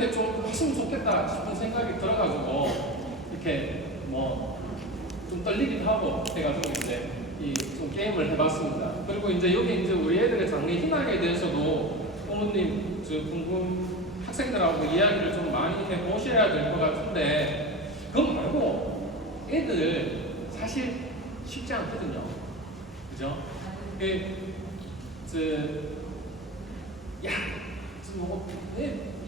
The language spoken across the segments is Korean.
이렇게 좀 했으면 좋겠다 싶은 생각이 들어가지고 이렇게 뭐 좀 떨리기도 하고 해가지고 이제 이 좀 게임을 해봤습니다. 그리고 이제 여기 이제 우리 애들의 장래 희망에 대해서도 부모님 학생들하고 이야기를 좀 많이 해보셔야 될 것 같은데, 그거 말고 애들 사실 쉽지 않거든요. 그죠?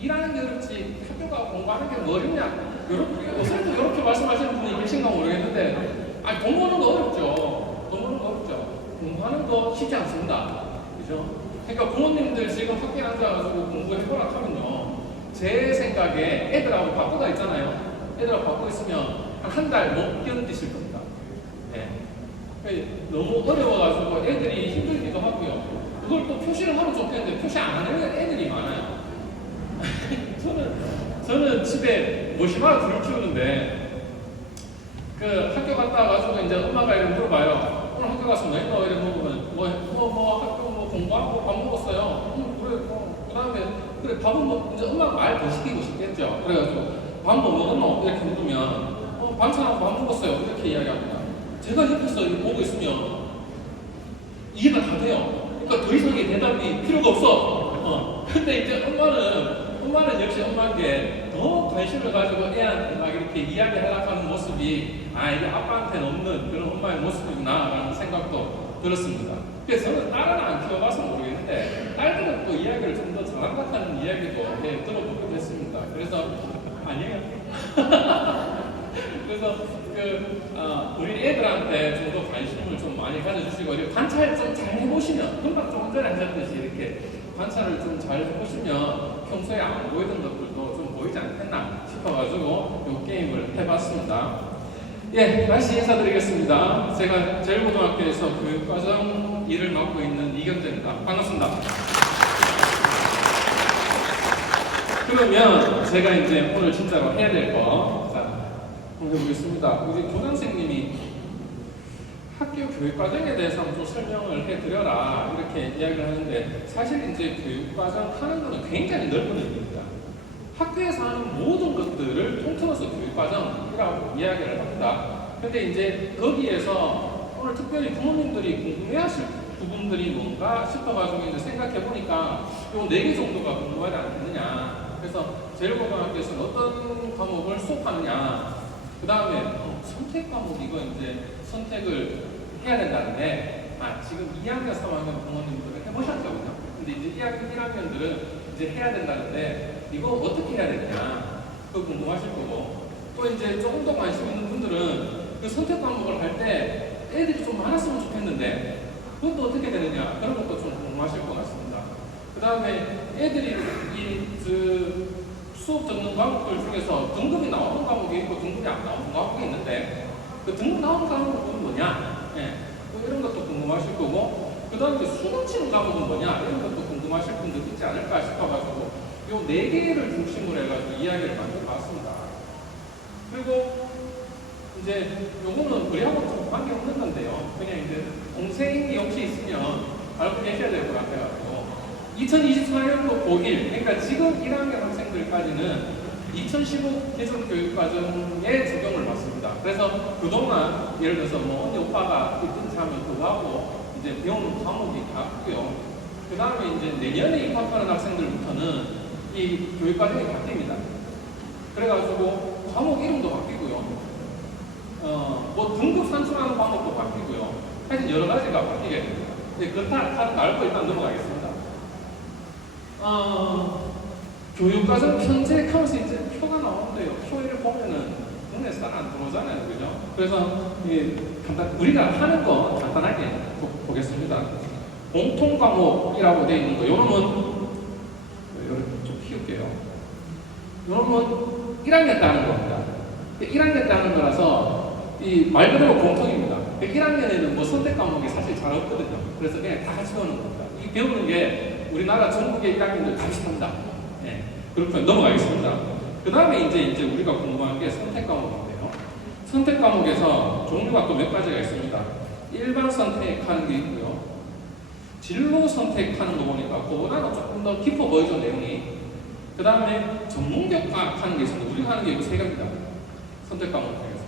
일하는 게 어렵지 학교가 공부하는 게 뭐 어렵냐? 이렇게 말씀하시는 분이 계신가 모르겠는데, 돈 버는 거 어렵죠. 돈 버는 거 어렵죠. 공부하는 거 쉽지 않습니다. 그죠? 그러니까 부모님들 지금 학교에 앉아가지고 공부해보라 하면요, 제 생각에 애들하고 바꾸가 있잖아요. 애들하고 바꾸고 있으면 한 달 못 견디실 겁니다. 네. 너무 어려워가지고 애들이 힘들기도 하고요. 그걸 또 표시를 하면 좋겠는데 표시 안 하는 애들이 많아요. 저는 집에 모시마를 둘을 키우는데, 그 학교 갔다 와가지고 이제 엄마가 이렇게 물어봐요. 오늘 학교 가서 뭐 했노? 이렇게 물어보면 학교 공부하고 밥 먹었어요. 그래. 그 다음에 그래 밥은 이제 엄마가 말 더 시키고 싶겠죠. 그래가지고 밥 뭐 먹었노? 이렇게 물으면 반찬하고 밥 먹었어요. 이렇게 이야기합니다. 제가 옆에서 보고 있으면 이해가 다 돼요. 그러니까 더 이상의 대답이 필요가 없어. 근데 이제 엄마는 역시 엄마인 게 더 관심을 가지고 애한테 막 이렇게 이야기하려고 하는 모습이, 이게 아빠한테는 없는 그런 엄마의 모습이구나 라는 생각도 들었습니다. 그래서 저는 딸은 안 키워봐서 모르겠는데, 딸들은 또 이야기를 좀 더 잘한다는 이야기도 들어보기도 했습니다. 그래서 아니에요. 그래서 우리 애들한테 좀 더 관심을 좀 많이 가져주시고, 그리고 관찰 좀 잘 해보시면, 금방 조금 전에 하셨듯이 이렇게 관찰을 좀 잘 해보시면 평소에 안 보이던 것들도 좀 보이지 않겠나 싶어가지고 이 게임을 해봤습니다. 다시 인사드리겠습니다. 제가 제일고등학교에서 교육과정 일을 맡고 있는 이경재입니다. 반갑습니다. 그러면 제가 이제 오늘 진짜로 해야 될 거, 한번 해보겠습니다. 우리 교장선생님이 학교 교육과정에 대해서 좀 설명을 해드려라 이렇게 이야기를 하는데, 사실 이제 교육과정 하는 거는 굉장히 넓은 의미입니다. 학교에서 하는 모든 것들을 통틀어서 교육과정이라고 이야기를 합니다. 근데 이제 거기에서 오늘 특별히 부모님들이 궁금해하실 부분들이 뭔가 싶어가지고 이제 생각해보니까 요 4개 정도가 궁금하지 않겠느냐. 그래서 제일고등학교에서는 어떤 과목을 수업하느냐, 그 다음에 선택 과목, 이거 이제 선택을 해야 된다는데, 지금 2학년, 3학년 부모님들은 해보셨거든요. 근데 이제 1학년들은 이제 해야 된다는데, 이거 어떻게 해야 되느냐, 그거 궁금하실 거고, 또 이제 조금 더 관심 있는 분들은 그 선택 과목을 할 때 애들이 좀 많았으면 좋겠는데, 그것도 어떻게 되느냐, 그런 것도 좀 궁금하실 것 같습니다. 그 다음에 애들이 수업 듣는 과목들 중에서 등급이 나오는 과목이 있고 등급이 안 나오는 과목이 있는데, 그 등급 나오는 과목은 뭐냐, 뭐 이런 것도 궁금하실 거고, 그 다음에 수능 치는 과목은 뭐냐, 이런 것도 궁금하실 분들 있지 않을까 싶어가지고 요 4개를 중심으로 해가지고 이야기를 만들어봤습니다. 그리고 이제 요거는 우리하고 좀 관계없는 건데요, 그냥 이제 동생이 혹시 있으면 알고 계셔야 될 것 같아가지고, 2024년도 고1, 그러니까 지금 1학년 학생들까지는 2015 기존교육과정에 적용을 받습니다. 그래서 그동안 예를 들어서 뭐 언니 오빠가 있든지 하면 그거 하고 이제 배우는 과목이 같고요. 그 다음에 이제 내년에 입학하는 학생들부터는 이 교육과정이 바뀝니다. 그래가지고 과목 이름도 바뀌고요. 뭐 등급 산출하는 과목도 바뀌고요. 하여튼 여러 가지가 바뀌게 됩니다. 그렇다는 거 알고 일단 넘어가겠습니다. 교육과정 현재 하면서 이제 표가 나오는데요. 표를 보면은 눈에 잘 안 들어오잖아요. 그죠? 그래서 우리가 하는 거 간단하게 보겠습니다. 공통과목이라고 되어 있는 거, 요놈은 좀 키울게요. 요놈은 1학년 때 하는 겁니다. 1학년 때 하는 거라서 이 말 그대로 공통입니다. 1학년에는 뭐 선택 과목이 사실 잘 없거든요. 그래서 그냥 다 같이 배우는 겁니다. 이 배우는 게 우리나라 전국의 1학년들 다 비슷합니다. 그렇군요. 넘어가겠습니다. 그 다음에 이제 우리가 공부한 게 선택 과목인데요. 선택 과목에서 종류가 또 몇 가지가 있습니다. 일반 선택하는 게 있고요. 진로 선택하는 거 보니까 그거보다는 조금 더 깊어 보이죠, 내용이. 그 다음에 전문교과 하는 게 있습니다. 우리가 하는 게 이거 세 개입니다. 선택 과목 중에서.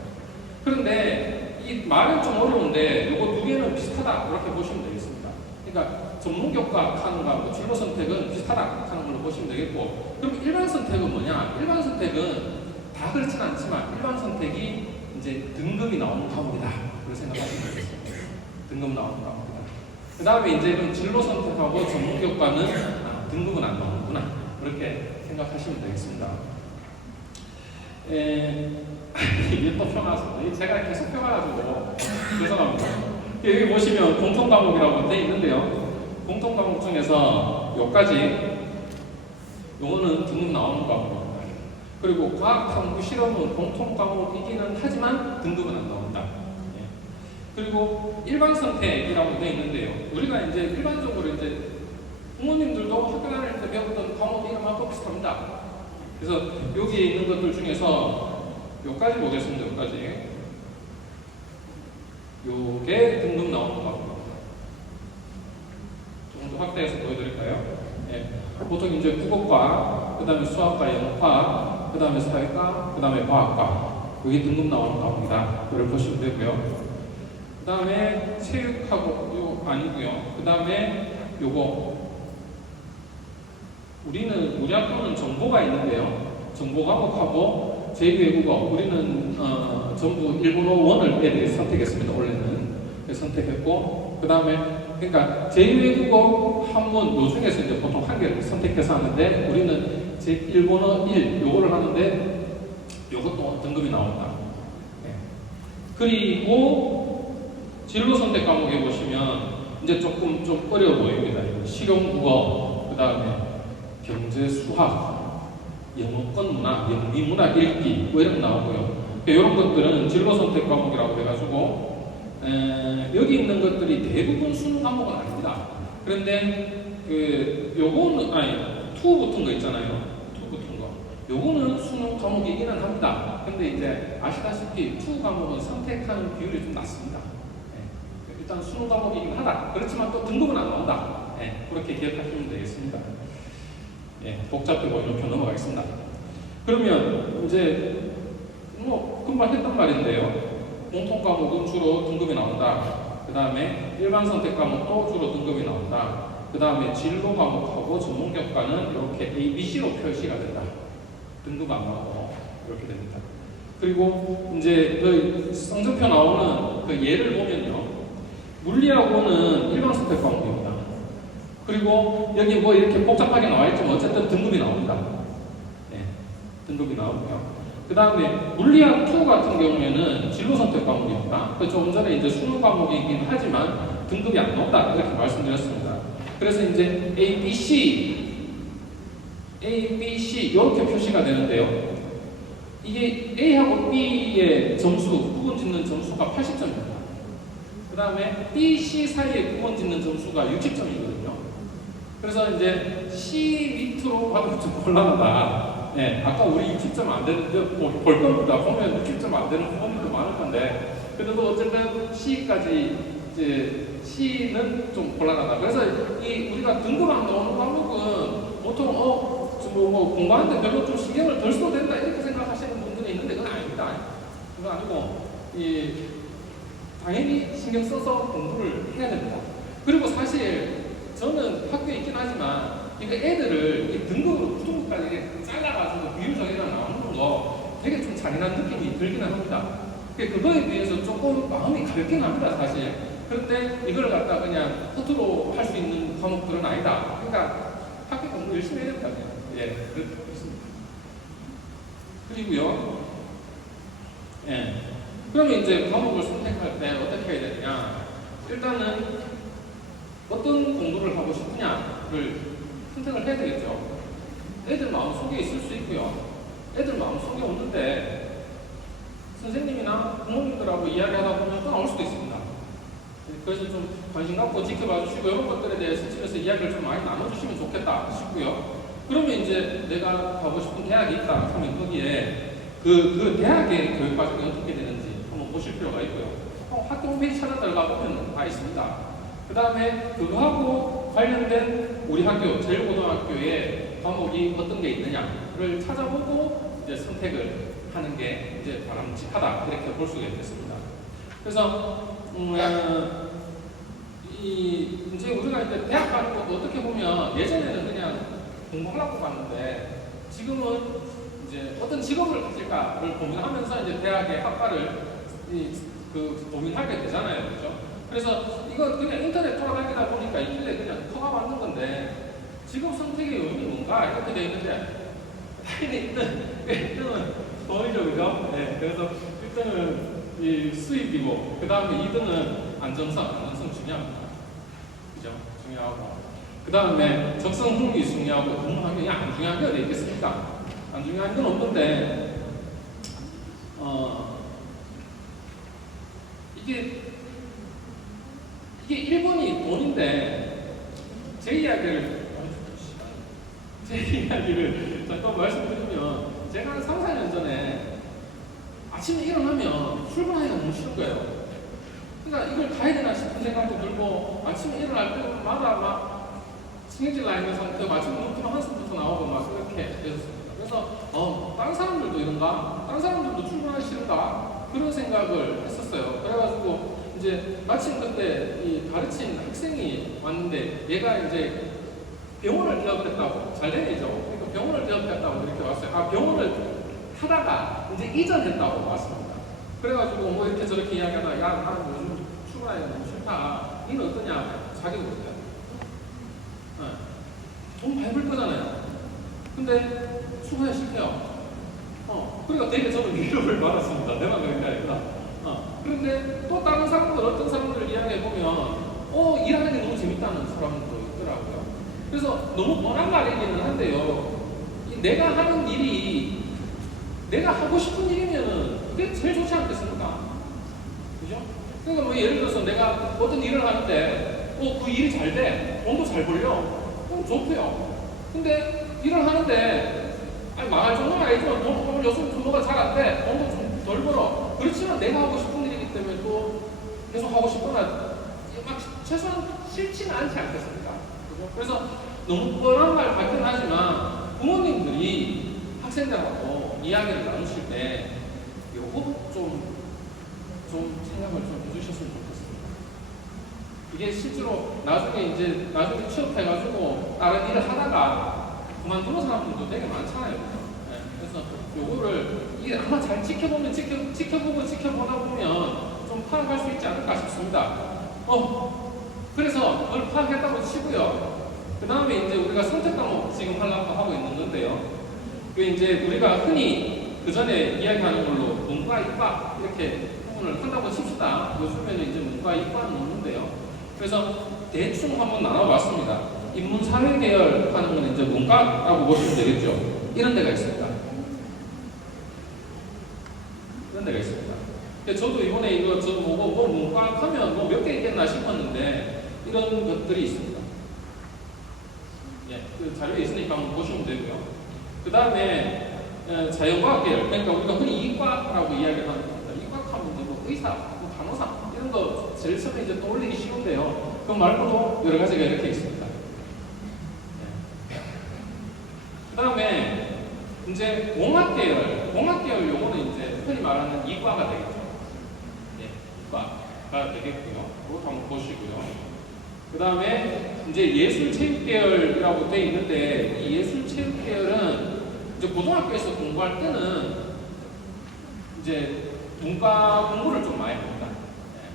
그런데 이 말은 좀 어려운데 이거 두 개는 비슷하다 이렇게 보시면 되겠습니다. 그러니까 전문교과 하는 거하고 진로 선택은 비슷하다 하는 걸로 보시면 되겠고, 그럼 일반 선택은 뭐냐? 일반 선택은 다 그렇진 않지만 일반 선택이 이제 등급이 나오는 과목이다. 그렇게 생각하시면 되겠습니다. 등급 나오는 과목이다. 그 다음에 이제 그럼 진로 선택하고 전문교과는 등급은 안 나오는구나. 그렇게 생각하시면 되겠습니다. 이게 또 펴놔서 제가 계속 펴가지고 죄송합니다. 여기 보시면 공통 과목이라고 돼 있는데요. 공통 과목 중에서 여기까지 요거는 등급 나오는 과목입니다. 그리고 과학 탐구 실험은 공통 과목이기는 하지만 등급은 안 나온다. 예. 그리고 일반 선택이라고 돼 있는데요. 우리가 이제 일반적으로 이제 부모님들도 학교 다닐 때 배웠던 과목 이름하고 비슷합니다. 그래서 여기에 있는 것들 중에서 여기까지 보겠습니다. 여기까지. 요게 등급 나오는 과목입니다. 조금 더 확대해서 보여드릴까요? 예. 보통 이제 국어과, 그 다음에 수학과, 영어과, 그 다음에 사회과, 그 다음에 과학과. 여기 등급 나오는 과목이다. 이걸 보시면 되고요. 그 다음에 체육하고, 요 아니고요. 그 다음에 요거. 우리 학교는 정보가 있는데요. 정보 과목하고 제2외국어, 우리는 전부 일본어 원을 애들이 선택했습니다. 원래는 선택했고, 그 다음에 그러니까 제2외국어 한문 요 중에서 이제 보통 한 개를 선택해서 하는데 우리는 일본어 1 요거를 하는데 요것도 등급이 나온다. 네. 그리고 진로 선택 과목에 보시면 이제 조금 좀 어려워 보입니다. 실용국어, 그 다음에 경제, 수학, 영어권 문화, 영미문화 읽기 뭐 이런 거 나오고요. 이런 것들은 진로 선택 과목이라고 해가지고 여기 있는 것들이 대부분 수능 과목은 아닙니다. 그런데 요거는 투 붙은 거 있잖아요. 투 붙은 거. 요거는 수능 과목이기는 합니다. 근데 이제 아시다시피 투 과목은 선택하는 비율이 좀 낮습니다. 일단 수능 과목이긴 하다. 그렇지만 또 등급은 안 나온다. 그렇게 기억하시면 되겠습니다. 복잡해 보이는 표 넘어가겠습니다. 그러면 이제 뭐 금방 했단 말인데요. 공통 과목은 주로 등급이 나온다. 그 다음에 일반 선택 과목도 주로 등급이 나온다. 그 다음에 진로 과목하고 전문교과는 이렇게 A, B, C로 표시가 된다. 등급 안 나오고 이렇게 됩니다. 그리고 이제 그 성적표 나오는 그 예를 보면요. 물리하고는 일반 선택 과목입니다. 그리고 여기 뭐 이렇게 복잡하게 나와 있지만 어쨌든 등급이 나옵니다. 등급이 나오고요. 그 다음에 물리학 2 같은 경우에는 진로 선택 과목입니다. 조금 전에 이제 수능 과목이긴 하지만 등급이 안 나온다 이렇게 말씀드렸습니다. 그래서 이제 A, B, C 이렇게 표시가 되는데요. 이게 A하고 B의 점수, 구분 짓는 점수가 80점입니다. 그 다음에 B, C 사이에 구분 짓는 점수가 60점이거든요. 그래서 이제 C 밑으로 가면 좀 곤란하다. 아까 우리 60점 안 되는데 볼 겁니다. 보면 60점 안 되는 부분도 많을 건데, 그래도 어쨌든 C까지 이제 C는 좀 곤란하다. 그래서 이 우리가 등급 안 나오는 과목은 보통 뭐 공부하는데 별로 좀 신경을 덜 써도 된다 이렇게 생각하시는 분들이 있는데 그건 아닙니다. 그건 아니고 당연히 신경 써서 공부를 해야 됩니다. 그리고 사실 저는 학교에 있긴 하지만 이거 애들을 이 등급으로 9등급까지 잘라가지고 비율 정해서 나오는 거 되게 좀 잔인한 느낌이 들기는 합니다. 그거에 비해서 조금 마음이 가볍긴 합니다, 사실. 그런데 이걸 갖다 그냥 허투루 할 수 있는 과목들은 아니다. 그러니까 학교 공부 열심히 해야 됩니다. 그렇게 있습니다. 그리고요, 그러면 이제 과목을 선택할 때 어떻게 해야 되느냐? 일단은 어떤 공부를 하고 싶으냐를 선택을 해야 되겠죠. 애들 마음속에 있을 수 있고요. 애들 마음속에 없는데 선생님이나 부모님들하고 이야기하다 보면 또 나올 수도 있습니다. 그래서 좀 관심 갖고 지켜봐 주시고 이런 것들에 대해서 집에서 이야기를 좀 많이 나눠주시면 좋겠다 싶고요. 그러면 이제 내가 가고 싶은 대학이 있다 하면 거기에 그 대학의 교육 과정이 어떻게 되는지 한번 보실 필요가 있고요. 학교 홈페이지 찾아 들어가 보면 다 있습니다. 그 다음에 그거하고 관련된 우리 학교 제일고등학교의 과목이 어떤 게 있느냐를 찾아보고 이제 선택을 하는 게 이제 바람직하다 이렇게 볼 수가 있겠습니다. 그래서 이제 우리가 이제 대학 가는 것도 어떻게 보면 예전에는 그냥 공부하려고 갔는데 지금은 이제 어떤 직업을 가질까를 고민하면서 이제 대학의 학과를 고민하게 되잖아요, 그렇죠? 그래서 이거 그냥 인터넷 돌아다니다 보니까 있길래 그냥 커가 맞는 건데 직업 선택의 요인이 뭔가 이렇게 돼 있는데 당연히 1등은 돈이죠, 그죠? 네, 그래서 1등은 이 수입이고 그 다음에 2등은 안정성 중요합니다. 그죠? 중요하고 그 다음에 적성 흥미 중요하고 근무 환경이 안 중요한 게 어디 있겠습니까? 안 중요한 건 없는데 이게 1번이 돈인데 제 이야기를 잠깐 말씀드리면 제가 한 3, 4년 전에 아침에 일어나면 출근하기가 너무 싫은 거예요. 그러니까 이걸 가야 되나 싶은 생각도 들고 아침에 일어날 때마다 막 승질나 있는 상태고 아침에 눈뜨면 한숨부터 나오고 막 그렇게 됐었습니다. 그래서 다른 사람들도 이런가? 다른 사람들도 출근하기 싫은가? 그런 생각을 했었어요. 그래가지고 이제 마침 그때 이 가르친 학생이 왔는데 얘가 이제 병원을 개업했다고 잘 되죠. 그러니까 병원을 개업했다고 이렇게 왔어요. 아, 병원을 하다가 이제 이전했다고 왔습니다. 그래가지고 뭐 이렇게 저렇게 이야기하다 야 나는 요즘 출근하기 너무 싫다. 니는 어떠냐? 자기도 그래요. 돈 많이 벌 거잖아요. 근데 출근하기 싫대요. 그러니까 되게 저는 위로를 받았습니다. 내가 그런 게 아니라. 그런데 또 다른 사람들, 어떤 사람들을 이야기해보면, 일하는 게 너무 재밌다는 사람도 있더라고요. 그래서 너무 뻔한 말이기는 한데요. 내가 하는 일이, 내가 하고 싶은 일이면은 그게 제일 좋지 않겠습니까? 그죠? 그러니까 뭐 예를 들어서 내가 어떤 일을 하는데, 그 일이 잘 돼. 돈도 잘 벌려. 그럼 좋고요. 근데 일을 하는데, 망할 정도는 아니지만 요즘 좀 뭐가 잘 안 돼. 돈도 좀 덜 벌어. 그렇지만 내가 하고 싶은 일이기 때문에 또 계속 하고 싶거나 막 최소한 싫지는 않지 않겠습니까? 그죠? 그래서 너무 뻔한 말 같긴 하지만 부모님들이 학생들하고 이야기를 나누실 때 요거 좀 생각을 좀 해주셨으면 좋겠습니다. 이게 실제로 나중에 취업해가지고 다른 일을 하다가 그만두는 사람들도 되게 많잖아요. 그래서 요거를 아마 잘 지켜보다 보면 좀 파악할 수 있지 않을까 싶습니다. 그래서 그걸 파악했다고 치고요. 그 다음에 이제 우리가 선택 과목 지금 하려고 하고 있는 건데요. 그 이제 우리가 흔히 그 전에 이야기하는 걸로 문과, 이과 이렇게 부분을 한다고 칩시다. 요즘에는 이제 문과, 이과는 없는데요. 그래서 대충 한번 나눠봤습니다. 인문사회 계열 하는 건 이제 문과라고 보시면 되겠죠. 이런 데가 있습니다. 이런 데가 있습니다. 저도 이번에 이거 저 보고 문과 하면 뭐 몇 개 있겠나 싶었는데 이런 것들이 있습니다. 그 자료에 있으니까 한번 보시면 되고요. 그 다음에 자연과학 계열, 그러니까 우리가 흔히 이과라고 이야기를 하는 겁니다. 이과 하면 뭐 의사, 뭐 간호사 이런 거 제일 처음에 이제 떠올리기 쉬운데요. 그 말고도 여러 가지가 이렇게 있습니다. 그 다음에 이제 공학 계열 요거는 이제 흔히 말하는 이과가 되겠죠. 이과가 되겠고요. 그것도 한번 보시고요. 그 다음에 이제 예술-체육 계열이라고 되어 있는데 이 예술-체육 계열은 이제 고등학교에서 공부할 때는 이제 문과 공부를 좀 많이 합니다.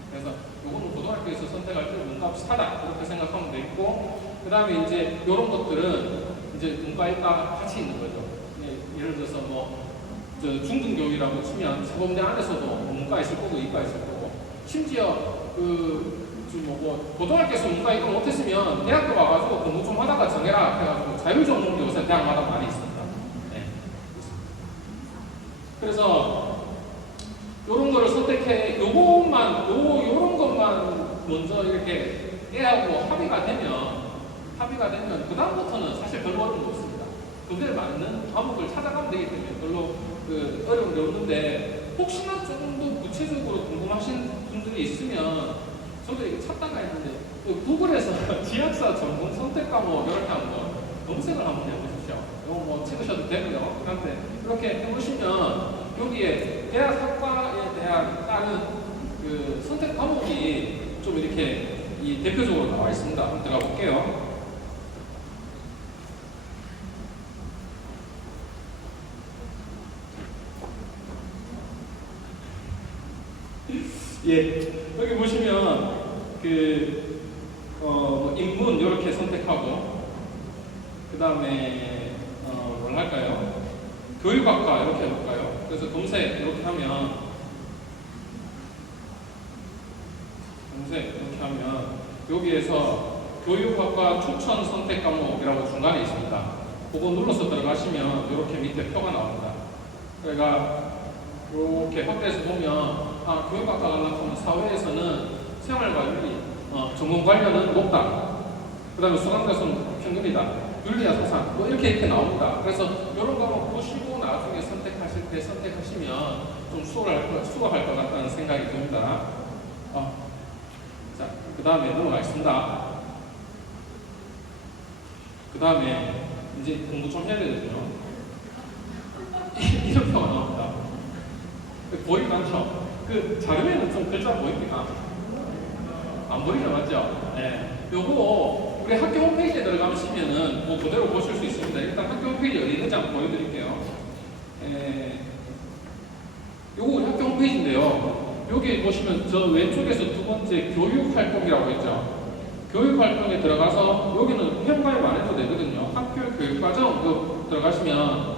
그래서 요거는 고등학교에서 선택할 때 문과 비슷하다 그렇게 생각하면 되겠고, 그 다음에 이제 이런 것들은 이제 문과 이과 같이 있는 거죠. 예를 들어서 뭐 중등교육이라고 치면 사범대 안에서도 문과 있을 거고 이과 있을 거고, 심지어 고등학교에서 문과 이과 못했으면 대학교 와가지고 공부 좀 하다가 정해라 해가지고 자율전공도 요새 대학마다 많이 있습니다. 그래서 요런 거를 선택해, 요런 것만 먼저 이렇게 애하고 합의가 되면 그 다음부터는 사실 별로 어려운 거 없습니다. 그거에 맞는 과목을 찾아가면 되기 때문에 별로 어려운 게 없는데, 혹시나 조금 더 구체적으로 궁금하신 분들이 있으면 저도 이거 찾다가 했는데 구글에서 지학사 전공 선택 과목 이렇게 한번 검색을 한번 해보십시오. 이거 뭐 찍으셔도 되고요. 그런데 이렇게 해보시면 여기에 대학학과에 대한 다른 그 선택 과목이 좀 이렇게 이 대표적으로 나와 있습니다. 한번 들어가 볼게요. 예, 여기 보시면 인문 이렇게 선택하고 그 다음에 뭘 할까요? 교육학과 이렇게 해볼까요? 그래서 검색 이렇게 하면 여기에서 교육학과 추천 선택 과목이라고 중간에 있습니다. 그거 눌러서 들어가시면 이렇게 밑에 표가 나옵니다. 그러니까 이렇게 확대해서 보면 교육학과 가려면 사회에서는 생활과 윤리, 전공 관련은 높다. 그 다음에 수강자수는 평균이다. 윤리와 사상, 뭐 이렇게 나옵니다. 그래서 이런 과목 보시고 나중에 선택하실 때 선택하시면 좀 수월할 것 같다는 생각이 듭니다. 자, 그 다음에 넘어가겠습니다. 그 다음에 이제 공부 좀 해야 되거든요. 이런 표가 나옵니다. 보이지 않죠? 그 자료에는 좀 글자 보입니까? 안 보이죠, 맞죠? 네. 요거 우리 학교 홈페이지에 들어가시면은 뭐 그대로 보실 수 있습니다. 일단 학교 홈페이지 어디 있는지 한번 보여드릴게요. 요거 우리 학교 홈페이지인데요. 여기 보시면 저 왼쪽에서 두 번째 교육활동이라고 있죠. 교육활동에 들어가서 여기는 회원가입 안 해도 되거든요. 학교 교육과정 들어가시면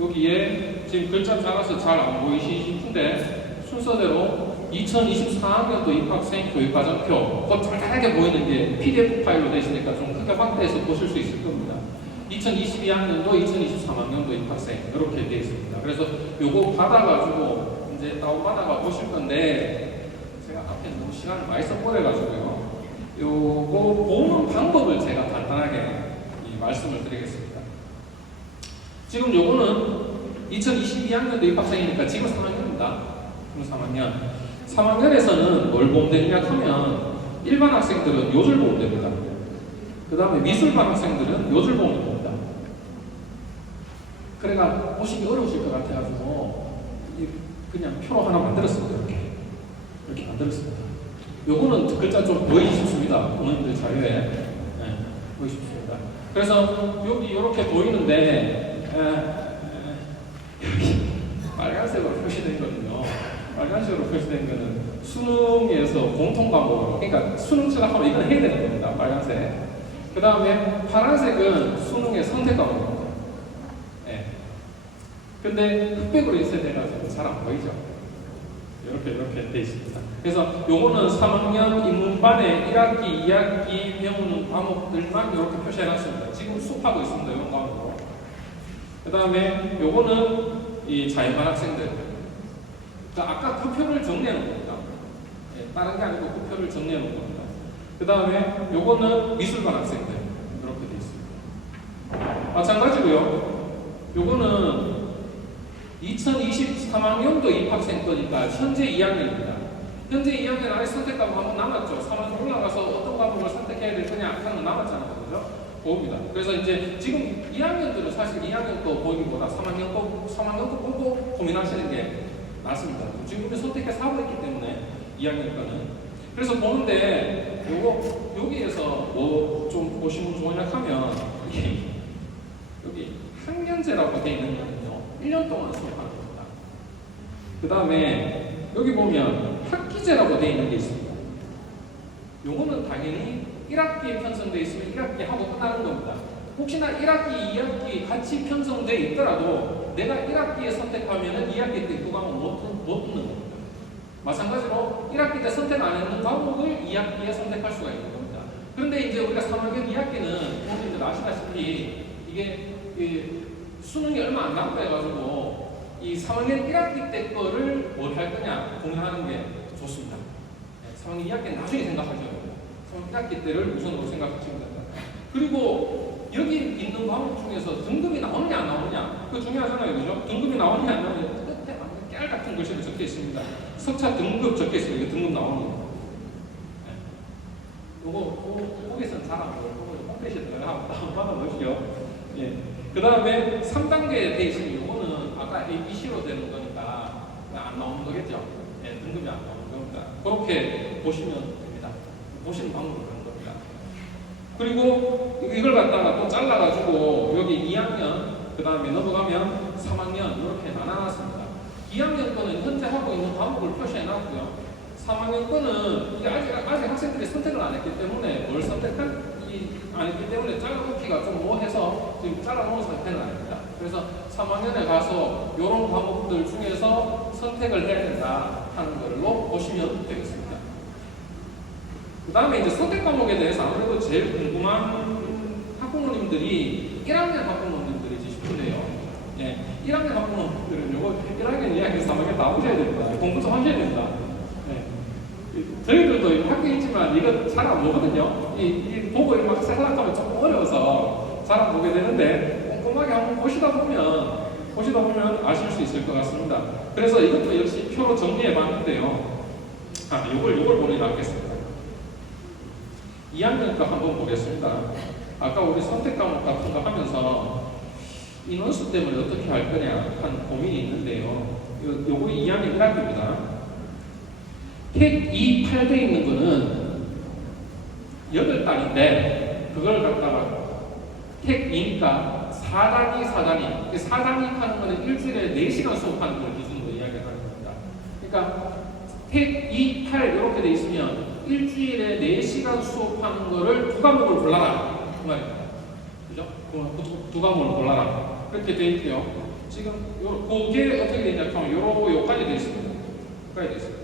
여기에 지금 글자 작아서 잘 안 보이시는데 순서대로 2024학년도 입학생 교육과정표 곧 간단하게 보이는 게 PDF 파일로 되시니까 좀 크게 확대해서 보실 수 있을 겁니다. 2022학년도 2023학년도 입학생 이렇게 되어 있습니다. 그래서 요거 받아가지고 이제 다운받아가 보실 건데 제가 앞에 너무 시간을 많이 써버려가지고요. 요거 보는 방법을 제가 간단하게 말씀을 드리겠습니다. 지금 요거는 2022학년도 입학생이니까 지금 3학년입니다. 지금 3학년에서는 뭘 보면 되느냐 하면 일반 학생들은 요줄 보면 됩니다. 그 다음에 미술반 학생들은 요줄 보면 됩니다. 그래가 보시기 어려우실 것 같아가지고 그냥 표로 하나 만들었습니다. 이렇게 만들었습니다. 요거는 글자 좀 보이기 쉽습니다. 본인들 자료에 보이기 쉽습니다. 그래서 여기 이렇게 보이는데 여기 빨간색으로 표시된 거는요. 빨간색으로 표시된 거는 수능에서 공통 과목으로, 그러니까 수능 생각하면 이건 해야 되는 겁니다. 빨간색. 그 다음에 파란색은 수능의 선택 과목입니다. 근데 흑백으로 인쇄돼가지고 잘 안 보이죠? 이렇게 돼 있습니다. 그래서 요거는 3학년 인문반의 1학기, 2학기 배우는 과목들만 이렇게 표시해놨습니다. 지금 수업하고 있습니다. 이런 과목으로. 그 다음에 요거는 이 자연반 학생들. 그러니까 아까 그 표를 정리해놓은 겁니다. 다른 게 아니고 그 표를 정리해놓은 겁니다. 그 다음에 요거는 미술반 학생들. 이렇게 돼 있습니다. 마찬가지고요. 요거는 2023학년도 입학생 거니까 현재 2학년입니다. 현재 2학년 안에 선택 과목 한번 남았죠. 3학년 올라가서 어떤 과목을 선택해야 될 거냐 하는 남았잖아요. 그죠? 봅니다. 그래서 이제 지금 2학년들은 사실 2학년 거 보기보다 3학년 거 보고 고민하시는 게 낫습니다. 지금 우리 선택해서 하고 있기 때문에 2학년 거는. 그래서 보는데 여기에서 뭐 좀 보시면 좋으냐 하면 여기 학년제라고 되어 있는 거는요. 1년 동안 수업하는 겁니다. 그 다음에 여기 보면 학기제라고 되어 있는 게 있습니다. 요거는 당연히 1학기에 편성되어 있으면 1학기 하고 끝나는 겁니다. 혹시나 1학기, 2학기 같이 편성되어 있더라도 내가 1학기에 선택하면 2학기 때 그 과목 못 듣는 겁니다. 마찬가지로 1학기 때 선택 안 했는 과목을 2학기에 선택할 수가 있는 겁니다. 그런데 이제 우리가 3학년 2학기는 여러분들 아시다시피 이게 수능이 얼마 안 남고 해가지고 이 3학년 1학기 때 거를 뭘 할 거냐 고민하는 게 좋습니다. 3학년 2학기는 나중에 생각하셔야 됩니다. 3학년 1학기 때를 우선으로 생각하시면 됩니다. 그리고 여기 있는 과목 중에서 등급이 나오느냐 안 나오느냐 그거 중요하잖아요. 그죠? 등급이 나오느냐 안 나오느냐 끝에 깨알 같은 글씨로 적혀 있습니다. 석차 등급 적혀 있어요. 이거 등급 나오는 거. 거기서는 잘 안 보여요. 되시더라고요. 한번 받아보시죠. 예. 그 다음에 3단계에 돼 있으면 이거는 아까 ABC로 되는 거니까 안 나오는 거겠죠. 예, 등급이 안 나오는 겁니다. 그렇게 보시면 됩니다. 보시는 방법은 그런 겁니다. 그리고 이걸 갖다가 또 잘라가지고 여기 2학년, 그 다음에 넘어가면 3학년 이렇게 나눠놨습니다. 2학년 거는 현재 하고 있는 과목을 표시해놨고요. 3학년 거는 이게 아직 학생들이 선택을 안 했기 때문에 뭘 안 했기 때문에 잘라놓기가 좀 뭐해서 지금 잘라놓은 상태는 아닙니다. 그래서 3학년에 가서 이런 과목들 중에서 선택을 해야 된다 하는 걸로 보시면 되겠습니다. 그 다음에 이제 선택 과목에 대해서 아무래도 제일 궁금한 학부모님들이 1학년 학부모님들이지 싶은데요. 예, 1학년 학부모님들은 요거 1학년, 2학년, 3학년 다 보셔야 됩니다. 공부 좀 하셔야 됩니다. 저희들도 학교에 있지만 이거 잘 안 보거든요. 이 보고 막 생각하면 조금 어려워서 잘 안 보게 되는데 꼼꼼하게 한번 보시다 보면 아실 수 있을 것 같습니다. 그래서 이것도 역시 표로 정리해 봤는데요. 요걸 보내놨겠습니다. 2학년 거 한번 보겠습니다. 아까 우리 선택 과목 같은 거 하면서 인원수 때문에 어떻게 할 거냐 한 고민이 있는데요. 요거 2학년 1학기입니다. 택 2, 8돼 있는 거는 8단인데 그걸 갖다가 택 2니까 4단위 4단위 하는 거는 일주일에 4시간 수업하는 걸 기준으로 이야기하는 겁니다. 그러니까 택 2, 8 이렇게 돼 있으면 일주일에 4시간 수업하는 거를 2과목을 골라라 그 말입니다. 그죠? 두 과목을 골라라 그렇게 돼 있고요. 지금 그게 어떻게 되냐 하면 요까지 돼 있습니다. 여기까지 돼 있습니다.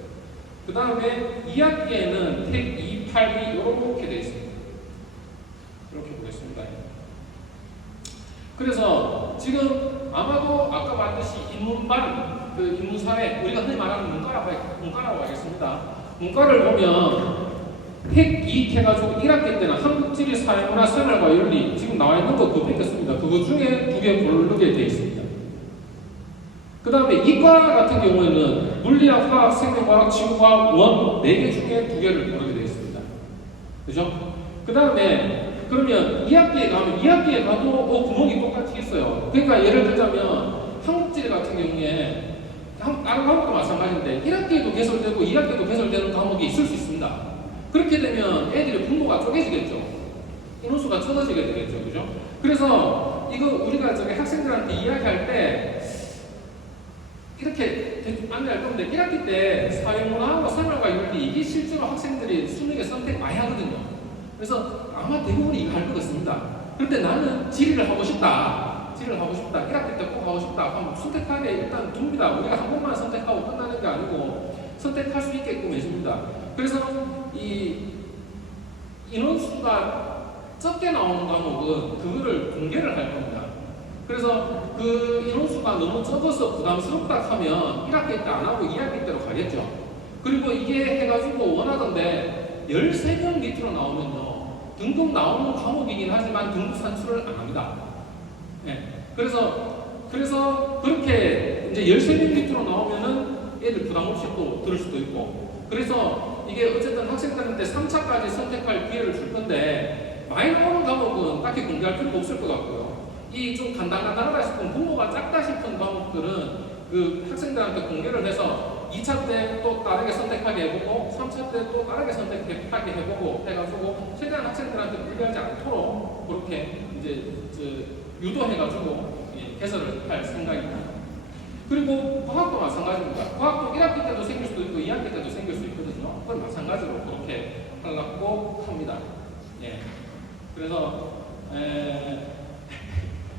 그 다음에 2학기에는 택 2, 8이 이렇게 되어 있습니다. 이렇게 보겠습니다. 그래서 지금 아마도 아까 봤듯이 인문반, 그 인문사회, 우리가 흔히 말하는 문과라고 하겠습니다. 문과를 보면 택 2 해가지고 1학기 때는 한국지리, 사회문화, 생활과 윤리 지금 나와 있는 거 그거 뺏겼습니다. 그거 중에 2개 고르게 되어 있습니다. 그 다음에 이과 같은 경우에는 물리학, 화학, 생명과학, 지구과학, 원 4개 중에 2개를 고르게 되어 있습니다. 그죠? 그 다음에 그러면 2학기에 가도 구멍이 똑같이 있어요. 그러니까 예를 들자면 한국지리 같은 경우에 다른 과목도 마찬가지인데 1학기에도 개설되고 2학기에도 개설되는 과목이 있을 수 있습니다. 그렇게 되면 애들의 분모가 쪼개지겠죠. 인원수가 적어지게 되겠죠. 그죠? 그래서 이거 우리가 학생들한테 이야기할 때 이렇게 안내할 건데 1학기 때 사회문화하고 생활과 윤리 이게 실제로 학생들이 수능에 선택 많이 하거든요. 그래서 아마 대부분이 이거 할 것 같습니다. 그런데 나는 지리를 하고 싶다. 1학기 때 꼭 하고 싶다. 하면 선택하게 일단 둡니다. 우리가 한 번만 선택하고 끝나는 게 아니고 선택할 수 있게끔 해줍니다. 그래서 이 인원수가 적게 나오는 과목은 그거를 공개를 할 겁니다. 그래서 그 인원수가 너무 적어서 부담스럽다 하면 1학기 때 안 하고 2학기 때로 가겠죠. 그리고 이게 해가지고 원하던데 13명 밑으로 나오면요. 등급 나오는 과목이긴 하지만 등급 산출을 안 합니다. 네. 그래서 그렇게 이제 13명 밑으로 나오면은 애들 부담 없이 또 들을 수도 있고. 그래서 이게 어쨌든 학생들한테 3차까지 선택할 기회를 줄 건데 많이 나오는 과목은 딱히 공개할 필요가 없을 것 같고요. 이 좀 간단하다 싶은 분모가 작다 싶은 과목들은 그 학생들한테 공개를 해서 2차 때 또 다르게 선택하게 해보고 3차 때 또 다르게 선택하게 해보고 해가지고 최대한 학생들한테 불리하지 않도록 그렇게 이제 유도해가지고 개설을 할 생각입니다. 그리고 과학도 마찬가지입니다. 과학도 1학기 때도 생길 수도 있고 2학기 때도 생길 수 있거든요. 그건 마찬가지로 그렇게 하려고 합니다. 예. 그래서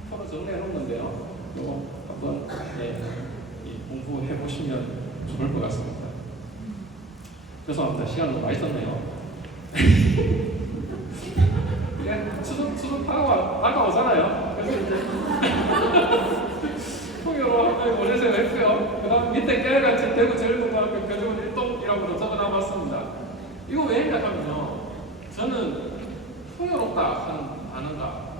서로 정리해 놓는데요. 이거 한번 공부해 보시면 좋을 것 같습니다. 죄송합니다. 시간 너무 많이 썼네요. 수능 다가오잖아요. 그래서 이제 통일로 원래생 했고요. 그 다음 밑에 깨알같이 대구 제일고등학교 교직원 1동이라고도 적어놔봤습니다. 이거 왜 했냐면요. 저는 풍요롭다 하는 단어가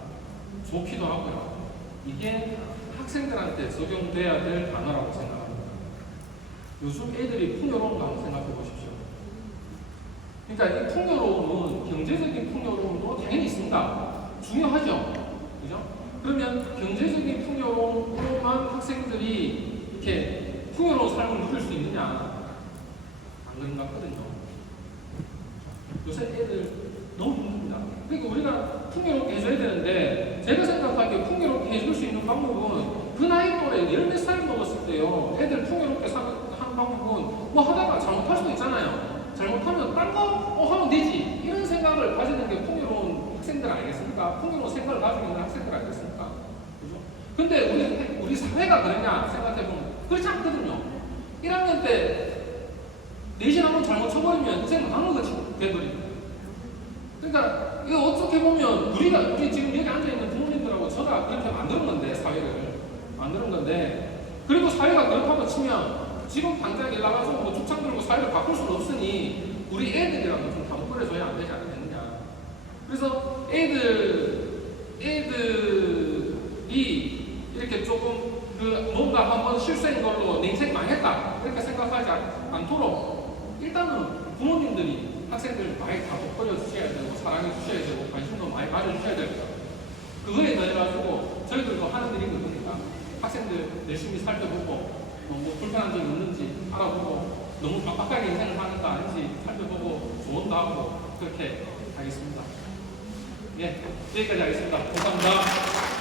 좋기도 하고요. 이게 학생들한테 적용돼야 될 단어라고 생각합니다. 요즘 애들이 풍요로운가 한번 생각해 보십시오. 그러니까 이 풍요로움은 경제적인 풍요로움도 당연히 있습니다. 중요하죠. 그죠? 그러면 경제적인 풍요로만 학생들이 이렇게 풍요로운 삶을 누릴 수 있느냐? 안 그런 것 같거든요. 요새 애들 너무 힘듭니다. 그러니까 우리가 풍요롭게 해줘야 되는데, 제가 생각하기에 풍요롭게 해줄 수 있는 방법은 그 나이 또래 10몇 살 먹었을 때요, 애들 풍요롭게 하는 방법은 뭐 하다가 잘못할 수도 있잖아요. 잘못하면 딴 거 하면 되지. 이런 생각을 가지는 게 풍요로운 학생들 아니겠습니까? 풍요로운 생각을 가지고 있는 학생들 아니겠습니까? 그죠? 근데 우리 사회가 그러냐 생각해보면 그렇지 않거든요. 1학년 때 내신 한번 잘못 쳐버리면 인생 망한 거지, 되돌이. 그러니까 이거 어떻게 보면 우리 지금 여기 앉아있는 부모님들하고 저가 그렇게 만드는 건데, 사회를 만드는 건데, 그리고 사회가 그렇다고 치면 지금 당장 일 나가서 뭐 죽창 들고 사회를 바꿀 수는 없으니 우리 애들이랑도 좀 담궈줘야 안 되지 않겠느냐. 그래서 애들이 이렇게 조금 뭔가 한번 실수한 걸로 내 인생 망했다 이렇게 생각하지 않도록 일단은 부모님들이 학생들 많이 다독거려 주셔야 되고, 사랑해 주셔야 되고, 관심도 많이 가져주셔야 됩니다. 그거에 더해가지고 저희들도 하는 일이 그러니까 학생들 열심히 살펴보고 뭐 불편한 점이 없는지 알아보고, 너무 빡빡하게 인생을 하는 거 아닌지 살펴보고 조언도 하고 그렇게 하겠습니다. 예, 여기까지 하겠습니다. 감사합니다.